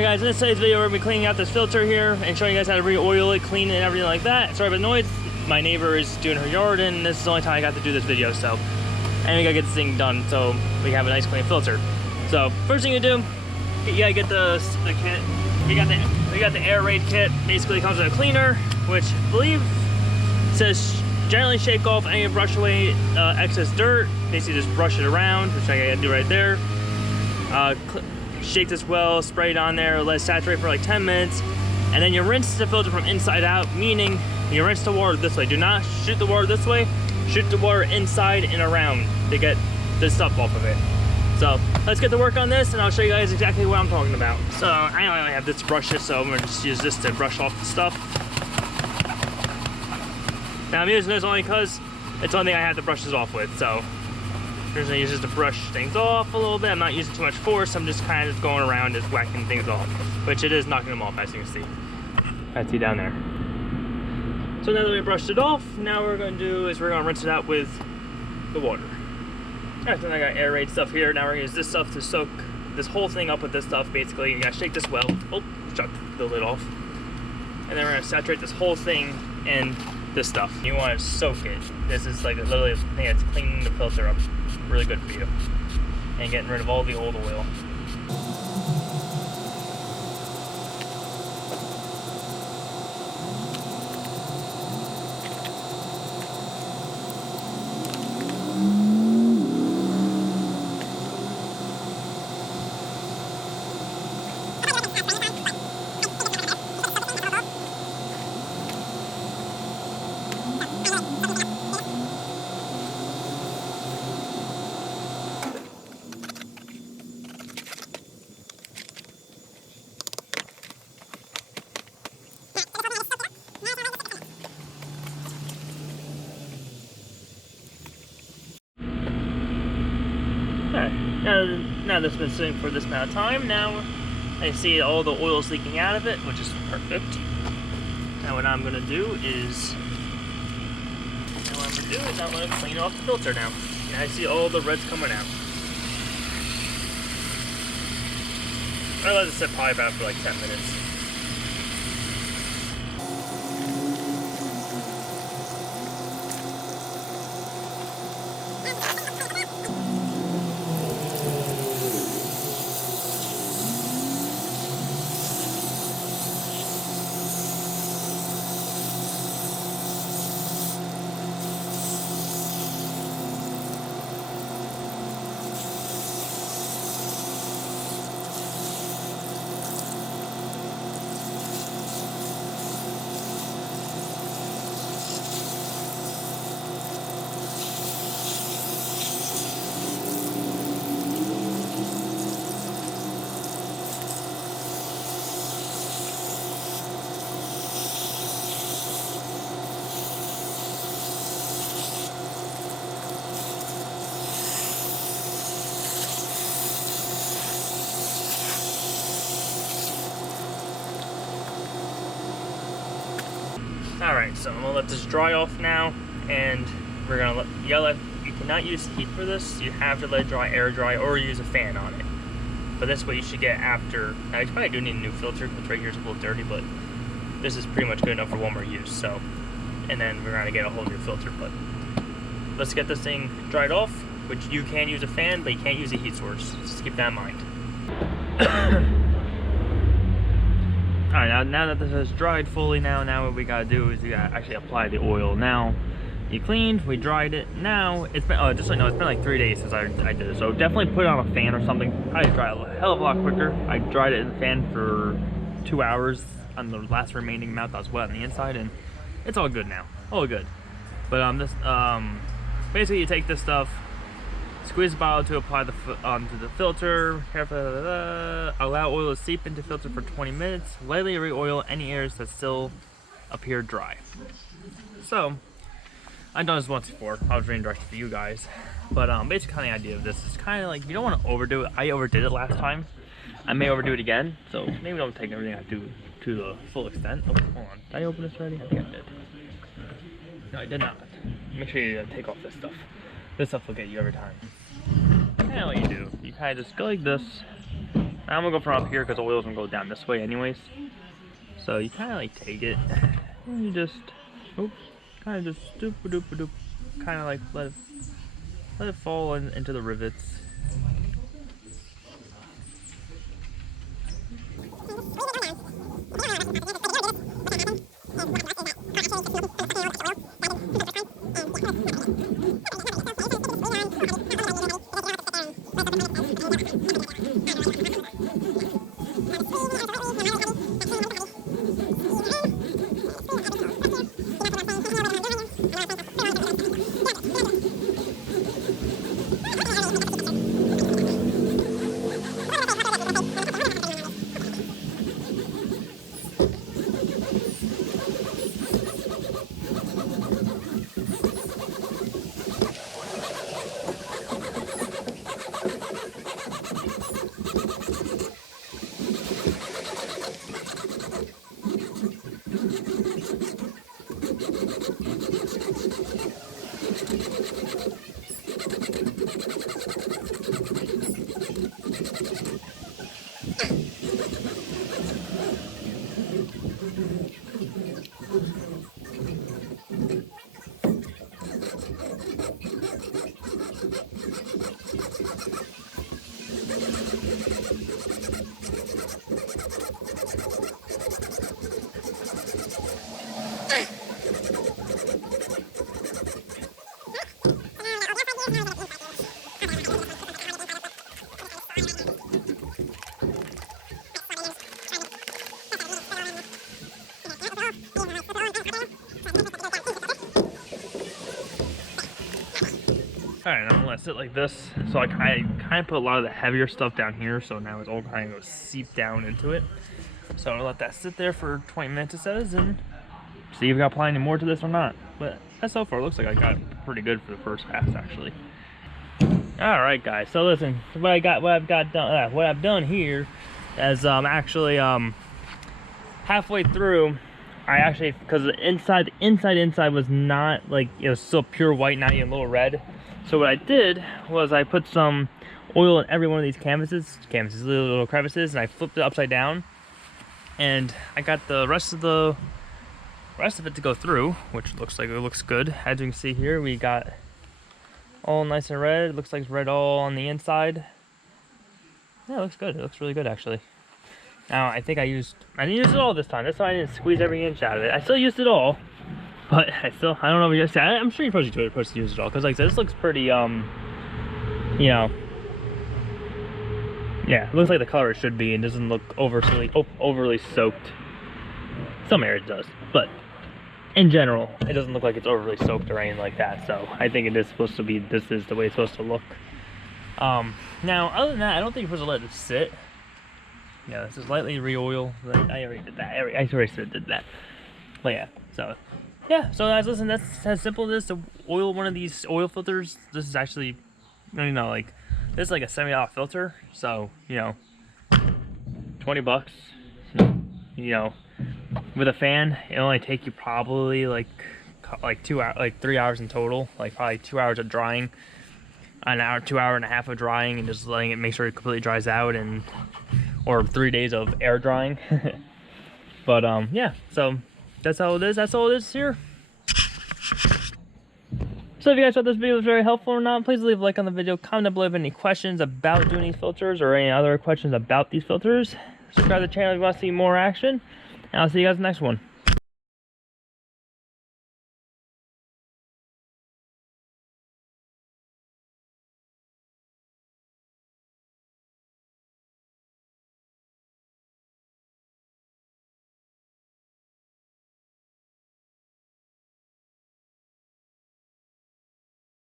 Alright guys, in this today's video we're going to be cleaning out this filter here and showing you guys how to re-oil it, clean it, and everything like that. Sorry about the noise, my neighbor is doing her yard and this is the only time I got to do this video, so. And we gotta get this thing done so we have a nice clean filter. So, first thing you do, you gotta get the kit. We got the air raid kit, basically comes with a cleaner, which I believe says generally shake off any brush away excess dirt. Basically just brush it around, which I gotta do right there. Shake this well, spray it on there, let it saturate for like 10 minutes, and then you rinse the filter from inside out, meaning you rinse the water this way. Do not shoot the water this way, shoot the water inside and around to get this stuff off of it. So let's get to work on this and I'll show you guys exactly what I'm talking about. So I only have this brush, so I'm gonna just use this to brush off the stuff. Now I'm using this only because it's the only thing I have to brush this off with, so usually I use this to brush things off a little bit. I'm not using too much force, I'm just kind of just going around just whacking things off, which it is knocking them off, as you can see. I see down there. So now that we brushed it off, now what we're going to do is we're going to rinse it out with the water. Alright, then I got air raid stuff here. Now we're going to use this stuff to soak this whole thing up with this stuff. Basically, you got to shake this well. Oh, shut the lid off. And then we're going to saturate this whole thing in this stuff. You want to soak it. This is like literally a thing that's cleaning the filter up. Really good for you. And getting rid of all the old oil. Now that's been sitting for this amount of time, now I see all the oil's leaking out of it, which is perfect. Now what I'm gonna do is, I'm gonna clean off the filter now. And I see all the reds coming out. I let it sit probably about for like 10 minutes. Alright, so I'm gonna let this dry off now, and we're gonna you cannot use heat for this. You have to let it dry, air dry, or use a fan on it. But that's what you should get after. Now you probably do need a new filter, because right here is a little dirty, but this is pretty much good enough for one more use. So, and then we're gonna get a whole new filter. But let's get this thing dried off, which you can use a fan, but you can't use a heat source. Just keep that in mind. Alright, now that this has dried fully, now what we gotta do is we gotta actually apply the oil. Now, you cleaned, we dried it. Now, it's been, just so you know, it's been like 3 days since I did it. So definitely put it on a fan or something. Probably dry a hell of a lot quicker. I dried it in the fan for 2 hours on the last remaining amount that was wet on the inside, and it's all good now. All good. But basically you take this stuff, squeeze the bottle to apply onto the filter. Allow oil to seep into filter for 20 minutes. Lightly re-oil any areas that still appear dry. So, I've done this once before. I was reading directions for you guys. But basically kind of the idea of this is kind of like, you don't want to overdo it. I overdid it last time. I may overdo it again. So maybe don't take everything I do to the full extent. Oh, hold on. Did I open this already? I think I did. No, I did not. Make sure you take off this stuff. This stuff will get you every time. Kind of what you do. You kind of just go like this. I'm gonna go from up here because the oil's gonna go down this way anyways. So you kind of like take it and you just, kind of just doop doop doop, kind of like let it fall into the rivets. Alright, I'm gonna let it sit like this. So I kind of put a lot of the heavier stuff down here, so now it's all kind of goes seep down into it. So I'm gonna let that sit there for 20 minutes, it says, and see if we got apply any more to this or not. But that so far looks like I got pretty good for the first pass, actually. Alright guys, so listen, what I've done here is actually halfway through, I actually, because the inside was not like, it was still pure white, not even a little red. So what I did was I put some oil in every one of these canvases, little crevices, and I flipped it upside down, and I got the rest of it to go through, which looks like it looks good. As you can see here, we got all nice and red. It looks like it's red all on the inside. Yeah, it looks good. It looks really good, actually. Now, I didn't use it all this time. That's why I didn't squeeze every inch out of it. I still used it all, but I don't know if I'm sure you're supposed to use it all, because like I said, this looks pretty, you know, yeah, it looks like the color it should be and doesn't look overly soaked. Some areas does, but in general, it doesn't look like it's overly soaked or anything like that. So I think it is supposed to be, this is the way it's supposed to look. Now, other than that, I don't think you're supposed to let it sit. Yeah, this is lightly re-oil. I already did that. I already did that. But yeah, so yeah. So guys, listen, that's as simple as this. To oil one of these oil filters. This is actually, you know, like this is like a $70 filter. So you know, 20 bucks. You know, with a fan, it'll only take you probably like 3 hours in total. Like probably 2 hours of drying, an hour, 2 hour and a half of drying, and just letting it make sure it completely dries out, and or 3 days of air drying. But yeah, so that's how it is. That's all it is here. So if you guys thought this video was very helpful or not, please leave a like on the video, comment down below if you have any questions about doing these filters or any other questions about these filters. Subscribe to the channel if you want to see more action, and I'll see you guys in the next one.